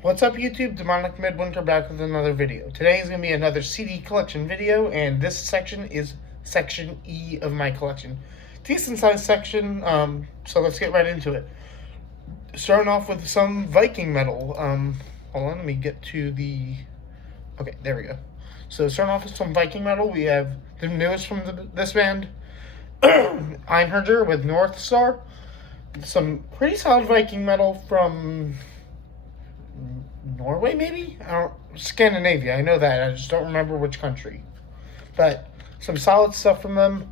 What's up YouTube? Demonic Midwinter back with another video. Today is going to be another CD collection video, and this section is section E of my collection. Decent sized section, so let's get right into it. Starting off with some Viking metal. Hold on, let me get to the... Okay, there we go. So starting off with some Viking metal, we have the newest from this band, Einherder with North Star. Some pretty solid Viking metal from... Norway, maybe? Scandinavia, I know that. I just don't remember which country. But some solid stuff from them.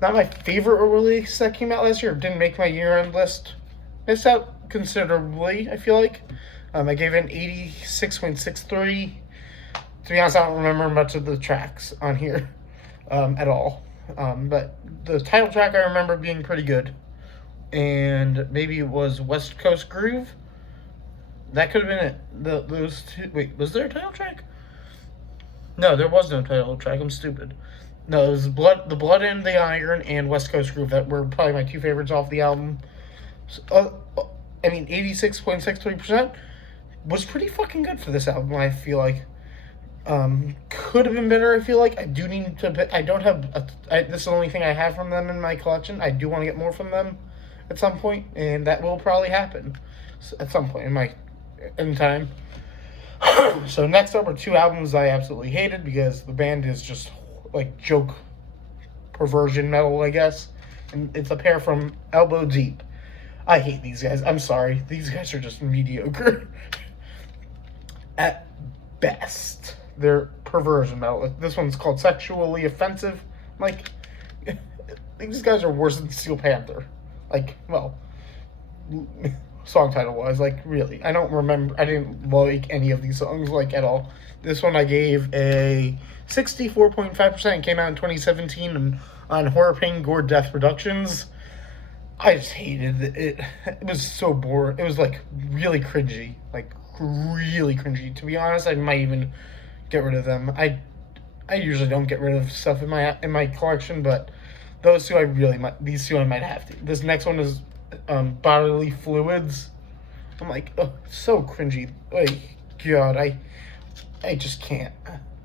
Not my favorite release that came out last year. Didn't make my year-end list. Missed out considerably, I feel like. I gave it an 86.63. To be honest, I don't remember much of the tracks on here at all. But the title track I remember being pretty good. And maybe it was West Coast Groove. That could have been it. Those two. Wait, was there a title track? No, there was no title track. I'm stupid. No, it was the Blood and the Iron and West Coast Groove that were probably my two favorites off the album. So, 86.63% was pretty fucking good for this album. I feel like could have been better. I feel like I do need to. I don't have. This is the only thing I have from them in my collection. I do want to get more from them at some point, and that will probably happen at some point in time. So next up are two albums I absolutely hated because the band is just like joke perversion metal, I guess. And it's a pair from Elbow Deep. I hate these guys. I'm sorry. These guys are just mediocre. At best. They're perversion metal. This one's called Sexually Offensive. Like, these guys are worse than Steel Panther. Like, well... song title wise, like, really, I don't remember. I didn't like any of these songs, like, at all. This one I gave a 64.5%. Came out in 2017 on Horror, Pain, Gore, Death Productions. I just hated it. It was so boring. It was like really cringy, To be honest, I might even get rid of them. I usually don't get rid of stuff in my collection, but those two these two I might have to. This next one is Bodily Fluids. I'm like, oh, so cringy. Oh, God, I just can't.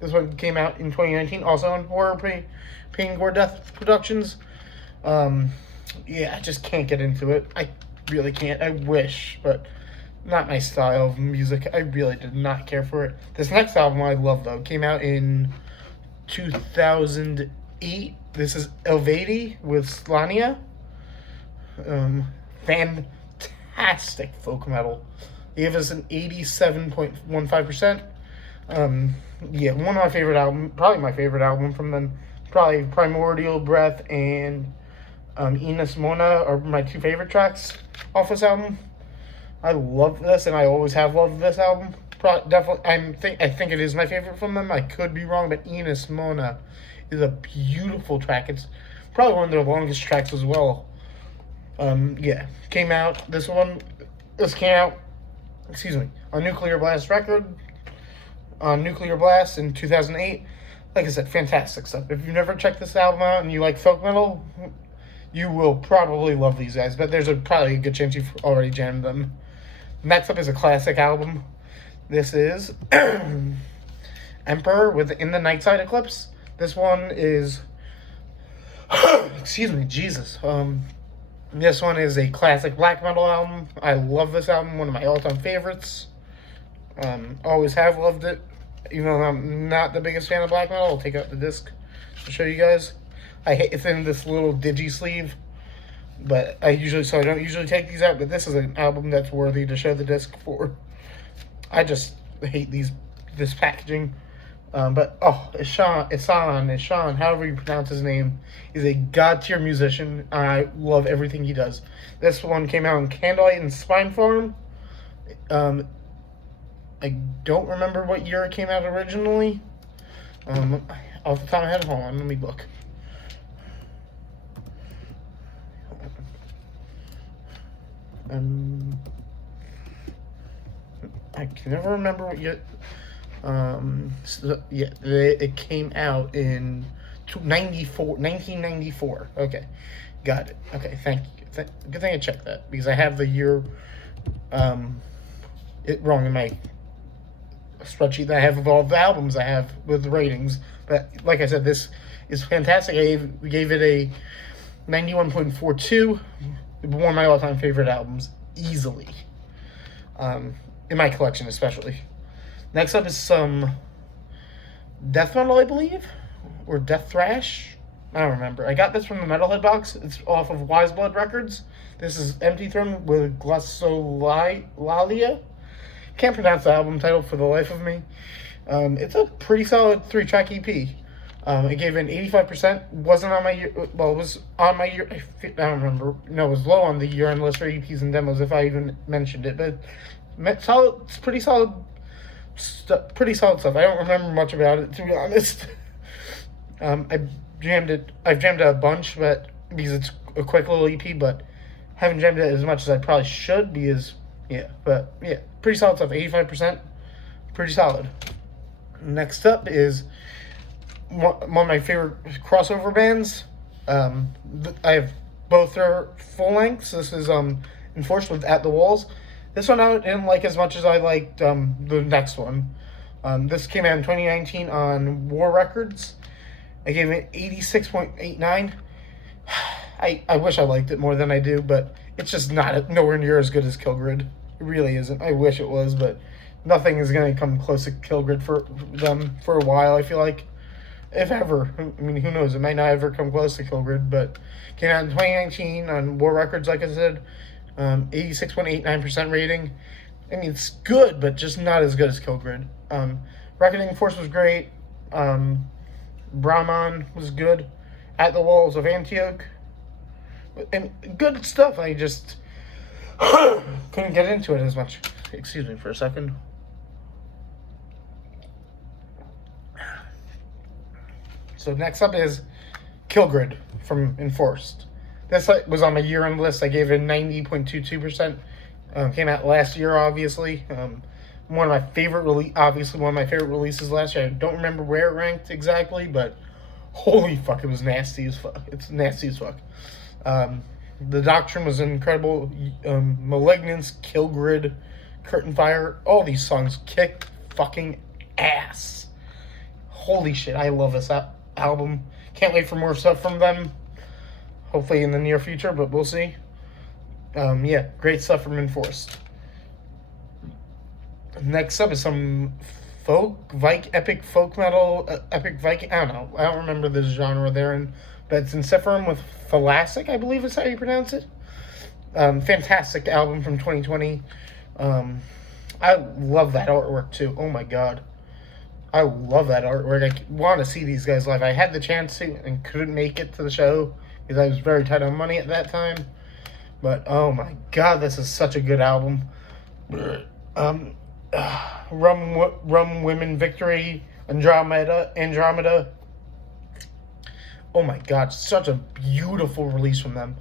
This one came out in 2019, also on Horror, Pain, Gore, Death Productions. Yeah, I just can't get into it. I really can't. I wish, but not my style of music. I really did not care for it. This next album I love, though. Came out in 2008. This is Elvadi with Slania. Fantastic folk metal. He gave us an 87.15%. Yeah, one of my favorite album, probably my favorite album from them. Probably Primordial Breath and Enos Mona are my two favorite tracks off this album. I love this, and I always have loved this album. Definitely, I think it is my favorite from them. I could be wrong, but Enos Mona is a beautiful track. It's probably one of their longest tracks as well. Yeah, this came out, on Nuclear Blast record, on Nuclear Blast in 2008. Like I said, fantastic stuff. If you've never checked this album out and you like folk metal, you will probably love these guys, but there's probably a good chance you've already jammed them. Next up is a classic album. This is Emperor with In the Nightside Eclipse. This one is, Jesus. This one is a classic black metal album. I love this album, one of my all-time favorites. Always have loved it. Even though I'm not the biggest fan of black metal, I'll take out the disc to show you guys. It's in this little digi sleeve, but I don't usually take these out, but this is an album that's worthy to show the disc for. I just hate this packaging. But Ihsahn, however you pronounce his name, is a god-tier musician. I love everything he does. This one came out in Candlelight and Spine Farm. I don't remember what year it came out originally. Off the top of my head, hold on, let me look. I can never remember what year. It came out in 1994. Okay, got it. Okay, thank you. Good thing I checked that because I have the year it wrong in my spreadsheet that I have of all the albums I have with ratings. But like I said, this is fantastic. I gave it a 91.42. One of my all-time favorite albums, easily. In my collection, especially. Next up is some death metal, I believe, or death thrash. I don't remember. I got this from the Metalhead box. It's off of Wise Blood Records. This is Empty Therm with Glossolalia. Can't pronounce the album title for the life of me. It's a pretty solid 3-track EP. I gave it an 85%. Wasn't on my year. Well, it was on my year. I don't remember. No, it was low on the year-end list for EPs and demos if I even mentioned it. But solid. It's pretty solid. Pretty solid stuff. I don't remember much about it, to be honest. I've jammed it a bunch, but because it's a quick little EP, but haven't jammed it as much as I probably should because pretty solid stuff. 85%, pretty solid. Next up is one of my favorite crossover bands. I have both their full lengths. This is Enforced with At the Walls. This one I didn't like as much as I liked the next one. This came out in 2019 on War Records. I gave it 86.89. I wish I liked it more than I do, but it's just nowhere near as good as Killgrid. It really isn't. I wish it was, but nothing is going to come close to Killgrid for them for a while, I feel like. If ever. I mean, who knows? It might not ever come close to Killgrid, but came out in 2019 on War Records, like I said. 86.89% rating. I mean, it's good, but just not as good as Killgrid. Reckoning Force was great. Brahman was good. At the Walls of Antioch. And good stuff. I just couldn't get into it as much. Excuse me for a second. So next up is Killgrid from Enforced. This was on my year-end list. I gave it 90.22%. Came out last year, obviously. One of my favorite releases last year. I don't remember where it ranked exactly, but holy fuck, it was nasty as fuck. It's nasty as fuck. The Doctrine was incredible. Malignance, Killgrid, Curtain Fire. All these songs kick fucking ass. Holy shit, I love this album. Can't wait for more stuff from them. Hopefully in the near future, but we'll see. Great stuff from Enforced. Next up is some epic folk metal, epic Viking. I don't know. I don't remember the genre they're in, but it's Incepham with Thalassic, I believe is how you pronounce it. Fantastic album from 2020. I love that artwork too. Oh my god. I love that artwork. I want to see these guys live. I had the chance to and couldn't make it to the show because I was very tight on money at that time. But oh my god, this is such a good album. Rum Women Victory, Andromeda. Oh my god, such a beautiful release from them.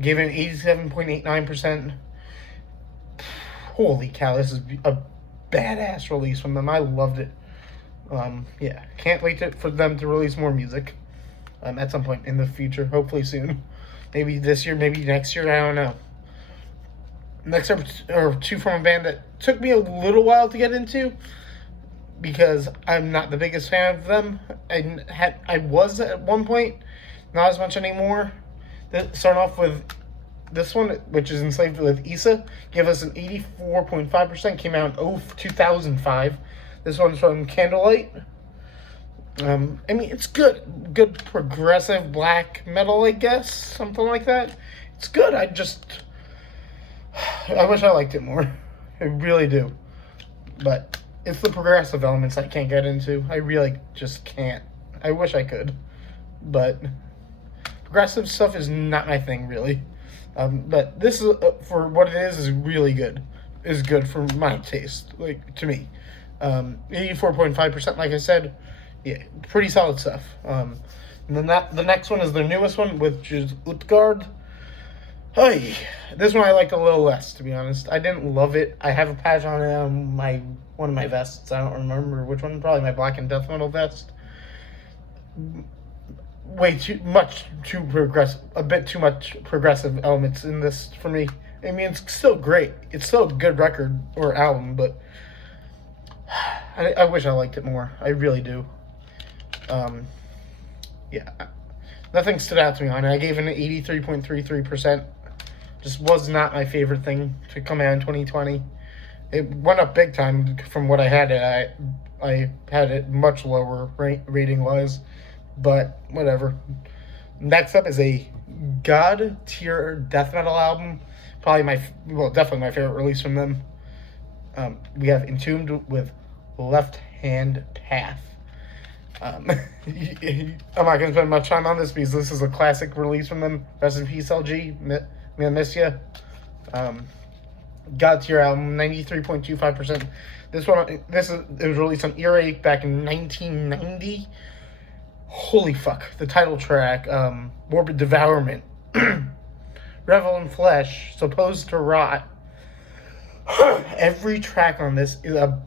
Gave it 87.89%. Holy cow, this is a badass release from them. I loved it. Can't wait for them to release more music at some point in the future, hopefully soon. Maybe this year, maybe next year, I don't know. Next up are two from a band that took me a little while to get into because I'm not the biggest fan of them. I was at one point, not as much anymore. Starting off with this one, which is Enslaved with Issa, gave us an 84.5%, came out in 2005. This one's from Candlelight. I mean, it's good progressive black metal, I guess, something like that. It's good. I wish I liked it more. I really do. But it's the progressive elements I can't get into. I really just can't. I wish I could. But progressive stuff is not my thing, really. But this is, for what it is really good. Is good for my taste, like, to me. 84.5%, like I said. Yeah, pretty solid stuff. And then the next one is the newest one, which is Utgard. Hey, this one I liked a little less, to be honest. I didn't love it. I have a patch on it on one of my vests. I don't remember which one. Probably my Black and Death Metal vest. Way too progressive. A bit too much progressive elements in this for me. I mean, it's still great. It's still a good record or album, but I wish I liked it more. I really do. Yeah, nothing stood out to me on it. I gave it an 83.33%. Just was not my favorite thing to come out in 2020. It went up big time from what I had it. I had it much lower rating wise, but whatever. Next up is a god tier death metal album. Probably definitely my favorite release from them. We have Entombed with Left Hand Path. I'm not going to spend much time on this because this is a classic release from them. Rest in peace, LG. I miss ya. God tier album, 93.25%. It was released on Earache back in 1990. Holy fuck. The title track, Morbid Devourment, Revel in Flesh, Supposed to Rot. Every track on this is a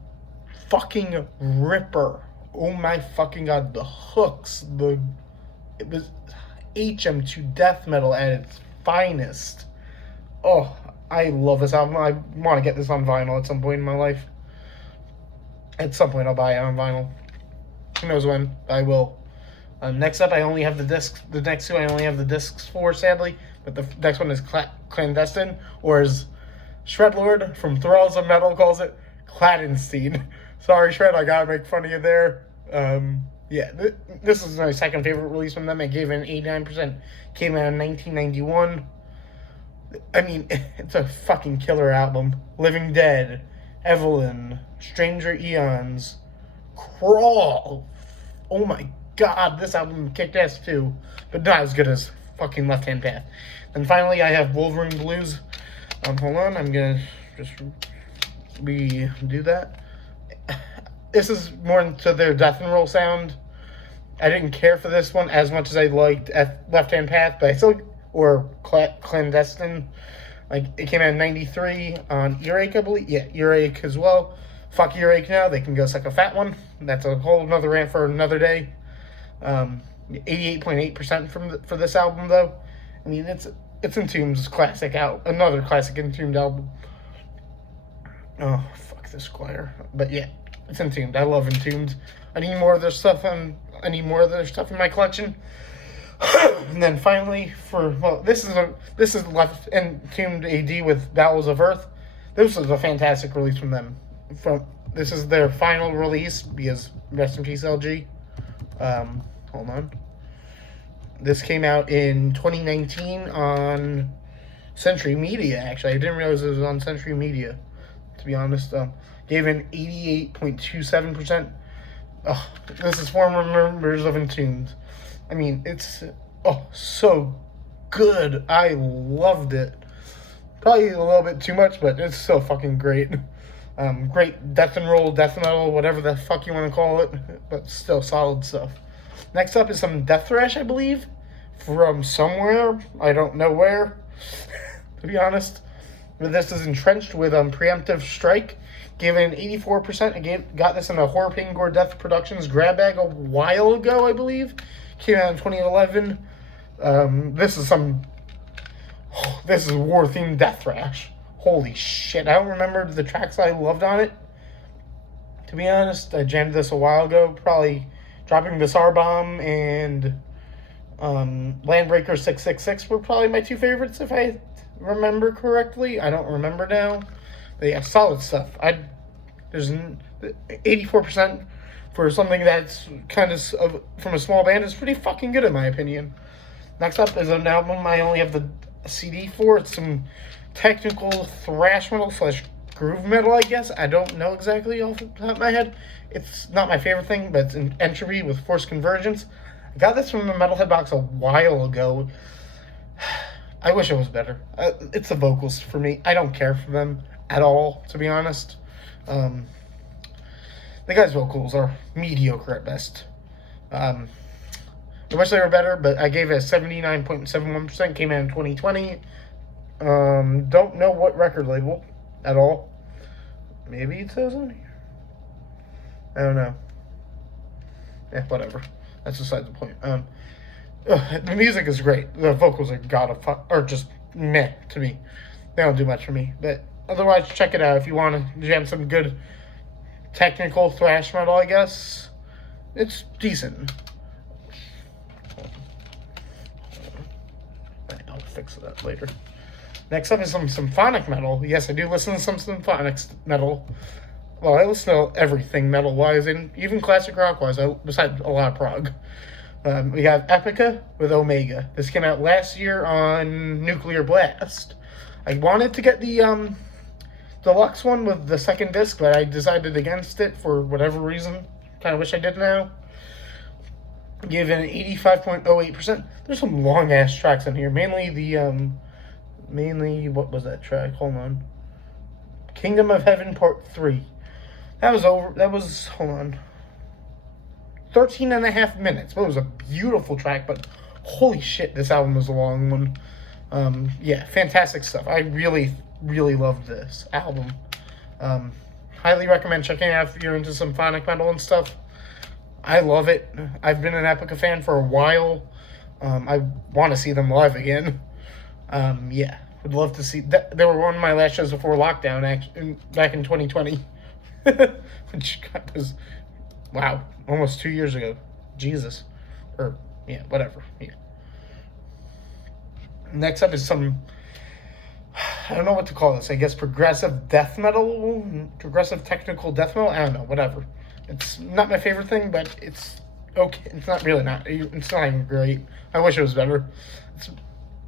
fucking ripper. Oh my fucking god. The hooks, it was HM2 death metal at its finest. Oh, I love this album. I want to get this on vinyl at some point in my life. At some point I'll buy it on vinyl. Who knows when? I will. Next up, I only have the discs. The next two I only have the discs for, sadly. But the next one is Clandestine, or as Shredlord from Thralls of Metal calls it, Cladenstein. Sorry, Shred, I gotta make fun of you there. Yeah, this is my second favorite release from them. I gave it an 89%. Came out in 1991. I mean, it's a fucking killer album. Living Dead, Evelyn, Stranger Eons, Crawl. Oh my god, this album kicked ass too, but not as good as fucking Left Hand Path. And finally, I have Wolverine Blues. Hold on, I'm gonna just redo that. This is more into their death and roll sound. I didn't care for this one as much as I liked Left Hand Path, but I still, or Clandestine. Like, it came out in 93 on Earache, I believe. Yeah, Earache as well. Fuck Earache now. They can go suck a fat one. That's a whole nother rant for another day. 88.8% for this album, though. I mean, it's Entombed's classic another classic Entombed album. Oh, fuck this choir. But yeah, it's Entombed. I love Entombed. I need more of their stuff in my collection. And then finally, this is Left Entombed AD with Bowels of Earth. This is a fantastic release from them. This is their final release because rest in peace, LG. Hold on. This came out in 2019 on Century Media. Actually, I didn't realize it was on Century Media. To be honest, gave an 88.27%. This is former members of Entombed. I mean, it's so good. I loved it. Probably a little bit too much, but it's so fucking great. Great death and roll, death metal, whatever the fuck you want to call it, but still solid stuff. Next up is some death thrash, I believe, from somewhere. I don't know where, to be honest. But this is Entrenched with Preemptive Strike. Gave it an 84%. I got this in a Horror Pain Gore Death Productions grab bag a while ago, I believe. Came out in 2011. This is war-themed death thrash. Holy shit. I don't remember the tracks I loved on it. To be honest, I jammed this a while ago. Probably Dropping Bizarre Bomb and Landbreaker 666 were probably my two favorites, if I remember correctly. I don't remember now. But yeah, solid stuff. There's 84% for something that's kind of from a small band is pretty fucking good in my opinion. Next up is an album I only have the CD for. It's some technical thrash metal / groove metal, I guess. I don't know exactly off the top of my head. It's not my favorite thing, but it's an Entropy with Forced Convergence. I got this from the Metalhead box a while ago. I wish it was better. It's the vocals for me. I don't care for them at all, to be honest. The guy's vocals are mediocre at best. I wish they were better, but I gave it a 79.71%. Came out in 2020. Don't know what record label at all. Maybe it says on here. I don't know. Yeah, whatever. That's beside the point. The music is great. The vocals are just meh to me. they don't do much for me. But otherwise, check it out if you want to jam some good technical thrash metal, I guess. It's decent. I'll fix that later. Next up is some symphonic metal. Yes, I do listen to some symphonic metal. Well, I listen to everything metal-wise, and even classic rock-wise, besides a lot of prog. We have Epica with Omega. This came out last year on Nuclear Blast. I wanted to get the deluxe one with the second disc, but I decided against it for whatever reason. Kind of wish I did now. Give it an 85.08%. There's some long-ass tracks in here. Mainly, what was that track? Hold on. Kingdom of Heaven Part 3. Hold on. 13 and a half minutes. Well, it was a beautiful track, but holy shit, this album was a long one. Yeah, fantastic stuff. I really, really loved this album. Highly recommend checking it out if you're into symphonic metal and stuff. I love it. I've been an Epica fan for a while. I want to see them live again. Yeah, would love to see that. They were one of my last shows before lockdown, back in 2020, which was, wow, almost 2 years ago. Jesus, or yeah, whatever. Yeah. Next up is some, I don't know what to call this. I guess progressive death metal, progressive technical death metal. I don't know, whatever. It's not my favorite thing, but it's okay. It's not really not. It's not even great. I wish it was better.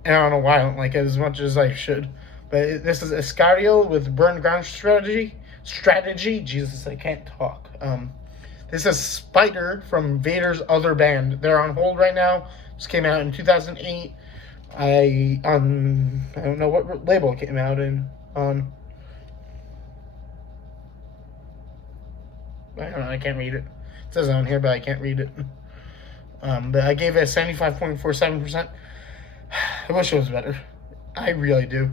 And I don't know why I don't like it as much as I should. But this is Escario with Burn Ground Strategy. Jesus, I can't talk. This is Spider from Vader's other band. They're on hold right now. This came out in 2008. I don't know what label it came out on. I don't know, I can't read it. It says it on here, but I can't read it. But I gave it a 75.47%. I wish it was better. I really do.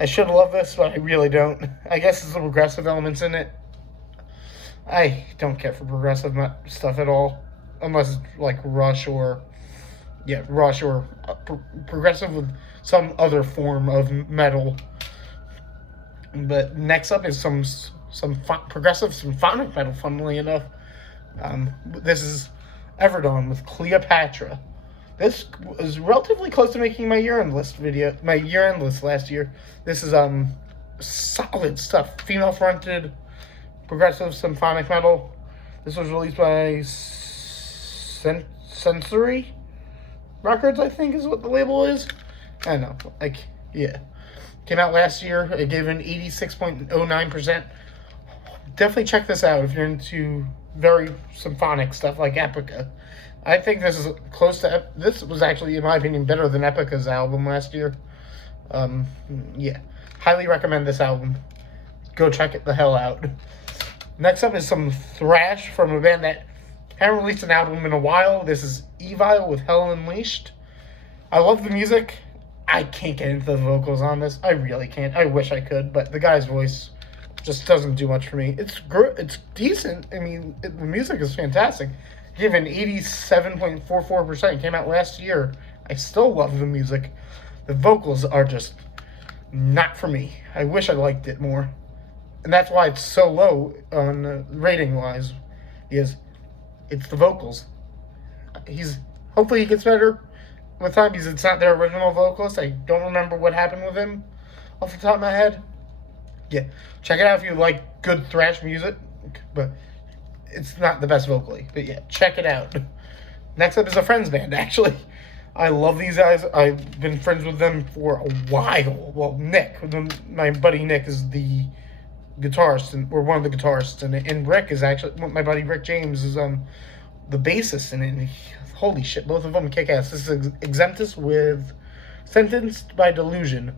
I should love this, but I really don't. I guess there's some progressive elements in it. I don't care for progressive stuff at all. Unless it's like Rush or progressive with some other form of metal. But next up is some progressive symphonic metal, funnily enough. This is Everdawn with Cleopatra. This was relatively close to making my year-end list last year. This is solid stuff. Female-fronted, progressive symphonic metal. This was released by Sensory Records, I think is what the label is. I don't know. Yeah. Came out last year. It gave an 86.09%. Definitely check this out if you're into very symphonic stuff like Epica. I think this is close to... This was actually, in my opinion, better than Epica's album last year. Yeah. Highly recommend this album. Go check it the hell out. Next up is some thrash from a band that haven't released an album in a while. This is Evil with Hell Unleashed. I love the music. I can't get into the vocals on this. I really can't. I wish I could, but the guy's voice just doesn't do much for me. It's decent. I mean, the music is fantastic. Given 87.44%. It came out last year. I still love the music. The vocals are just not for me. I wish I liked it more. And that's why it's so low on rating-wise. It's the vocals. Hopefully he gets better with time because it's not their original vocalist. I don't remember what happened with him off the top of my head. Yeah, check it out if you like good thrash music, but it's not the best vocally. But yeah, check it out. Next up is a Friends band, actually. I love these guys. I've been friends with them for a while. Well, my buddy Nick is the guitarist, or one of the guitarists in it. And Rick is actually, my buddy Rick James is the bassist in it. And holy shit, both of them kick ass. This is Exemptus with Sentenced by Delusion.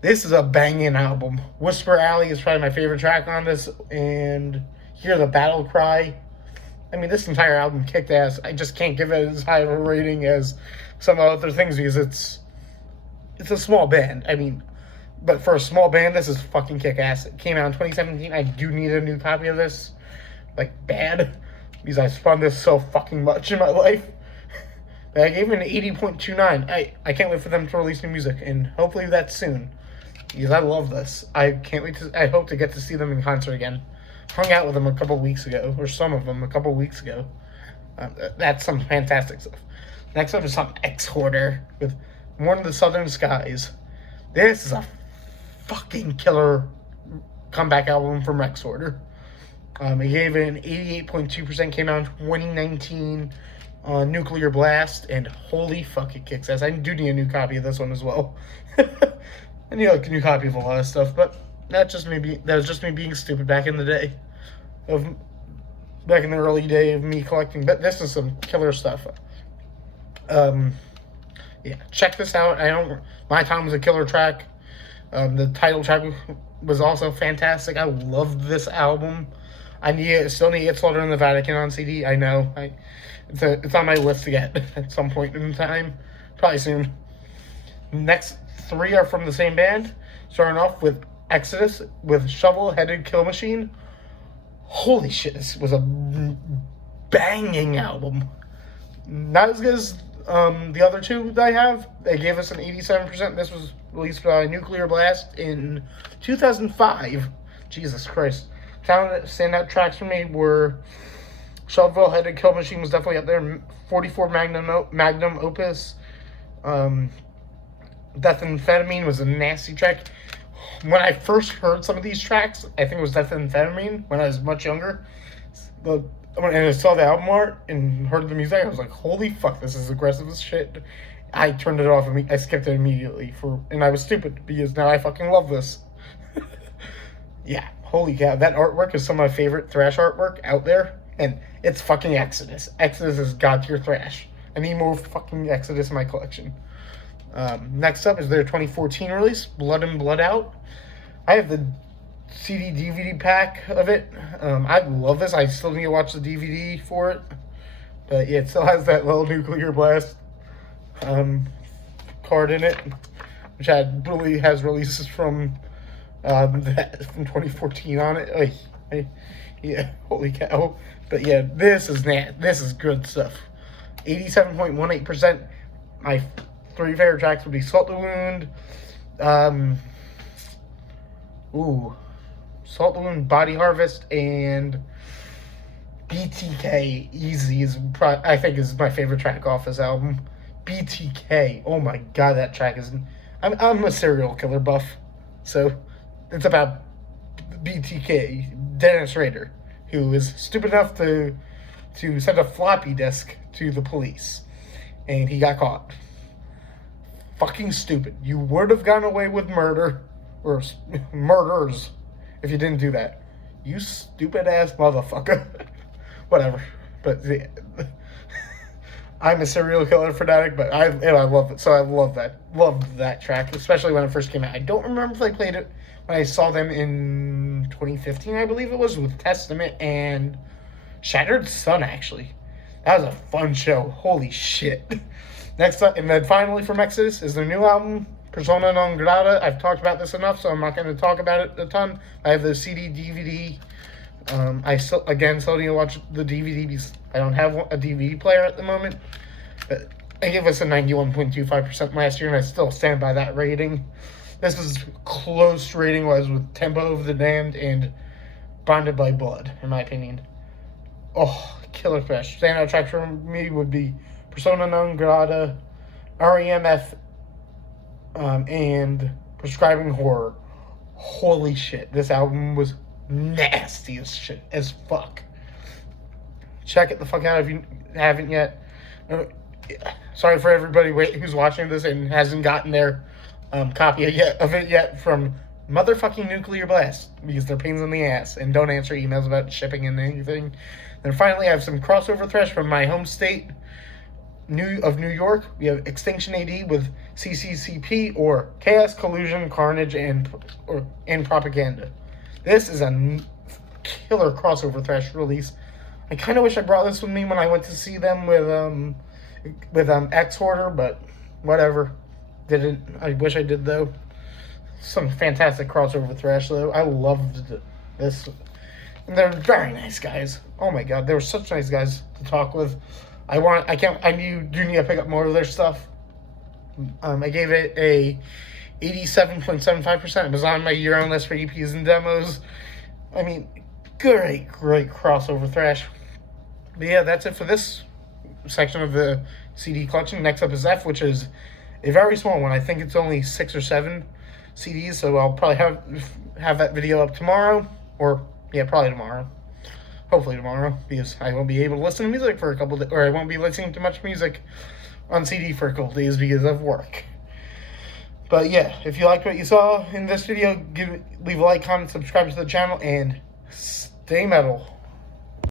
This is a banging album. Whisper Alley is probably my favorite track on this, and Hear the Battle Cry. I mean, this entire album kicked ass. I just can't give it as high of a rating as some other things because it's a small band. I mean, but for a small band, this is fucking kick ass. It came out in 2017. I do need a new copy of this, like bad, because I spun this so fucking much in my life. I gave it an 80.29. I can't wait for them to release new music, and hopefully that's soon. because I love this. I can't wait to. I hope to get to see them in concert again. Hung out with them a couple weeks ago, or some of them a couple weeks ago. That's some fantastic stuff. Next up is some Extinction with One of the Southern Skies. This is a fucking killer comeback album from Extinction. It gave it an 88.2%, came out in 2019 on Nuclear Blast, and holy fuck, it kicks ass. I do need a new copy of this one as well. I need a new copy of a lot of stuff, but that was just me being stupid back in the day. Back in the early day of me collecting, but this is some killer stuff. Yeah, check this out. My Time was a killer track. The title track was also fantastic. I loved this album. Still need to get Slaughter in the Vatican on CD. I know. It's on my list to get at some point in time. Probably soon. Next three are from the same band. Starting off with Exodus with Shovel-Headed Kill Machine. Holy shit, this was a banging album. Not as good as the other two that I have. They gave us an 87%. This was released by Nuclear Blast in 2005. Jesus Christ. Standout tracks for me were Shovel-Headed Kill Machine was definitely up there. 44 Magnum Opus. Methamphetamine was a nasty track. When I first heard some of these tracks, I think it was Methamphetamine when I was much younger. When I saw the album art and heard the music, I was like, holy fuck, this is aggressive as shit. I turned it off, I skipped it immediately, and I was stupid, because now I fucking love this. Yeah, holy cow, that artwork is some of my favorite thrash artwork out there, and it's fucking Exodus. Exodus is god tier thrash. I need more fucking Exodus in my collection. Next up is their 2014 release, Blood In Blood Out. I have the CD DVD pack of it. I love this. I still need to watch the DVD for it. But yeah, it still has that little Nuclear Blast card in it, which really has releases from 2014 on it. Yeah, holy cow. But yeah, this is good stuff. 87.18%. My three favorite tracks would be Salt the Wound, Salt the Wound, Body Harvest, and BTK. Easy I think is my favorite track off this album. BTK. Oh my god, that track is. I'm a serial killer buff, so it's about BTK, Dennis Rader, who is stupid enough to send a floppy disk to the police, and he got caught. Fucking stupid. You would have gotten away with murder or murders if you didn't do that. You stupid ass motherfucker. Whatever. But yeah. I'm a serial killer fanatic, but I love it. So I loved that track, especially when it first came out. I don't remember if I played it when I saw them in 2015, I believe it was, with Testament and Shattered Sun, actually. That was a fun show. Holy shit. Next up, and then finally from Exodus, is their new album, Persona Non Grata. I've talked about this enough, so I'm not going to talk about it a ton. I have the CD, DVD. I still need to watch the DVD because I don't have a DVD player at the moment. But I gave us a 91.25% last year, and I still stand by that rating. This is close rating was with Tempo of the Damned and Bonded by Blood, in my opinion. Oh, killer thrash. Standout tracks for me would be Persona Non Grata, REMF, and Prescribing Horror. Holy shit, this album was nasty as fuck. Check it the fuck out if you haven't yet. Sorry for everybody who's watching this and hasn't gotten their copy of it yet from motherfucking Nuclear Blast, because they're pains in the ass and don't answer emails about shipping and anything. Then finally, I have some crossover thrash from my home state of New York. We have Extinction Ad with CCCP, or Chaos, Collusion, Carnage, and Propaganda. This is a killer crossover thrash release. I kind of wish I brought this with me when I went to see them with Extinction, but whatever. Didn't. I wish I did though. Some fantastic crossover thrash though. I loved this. And they're very nice guys. Oh my god, they were such nice guys to talk with. I do need to pick up more of their stuff. I gave it a 87.75%. It was on my year-end list for EPs and demos. I mean, great crossover thrash. But yeah, that's it for this section of the CD collection. Next up is F, which is a very small one. I think it's only 6 or 7 CDs, so I'll probably have that video up tomorrow, or yeah, probably tomorrow. Hopefully tomorrow, because I won't be able to listen to music for a couple days, or I won't be listening to much music on CD for a couple days because of work. But yeah, if you liked what you saw in this video, leave a like, comment, subscribe to the channel, and stay metal.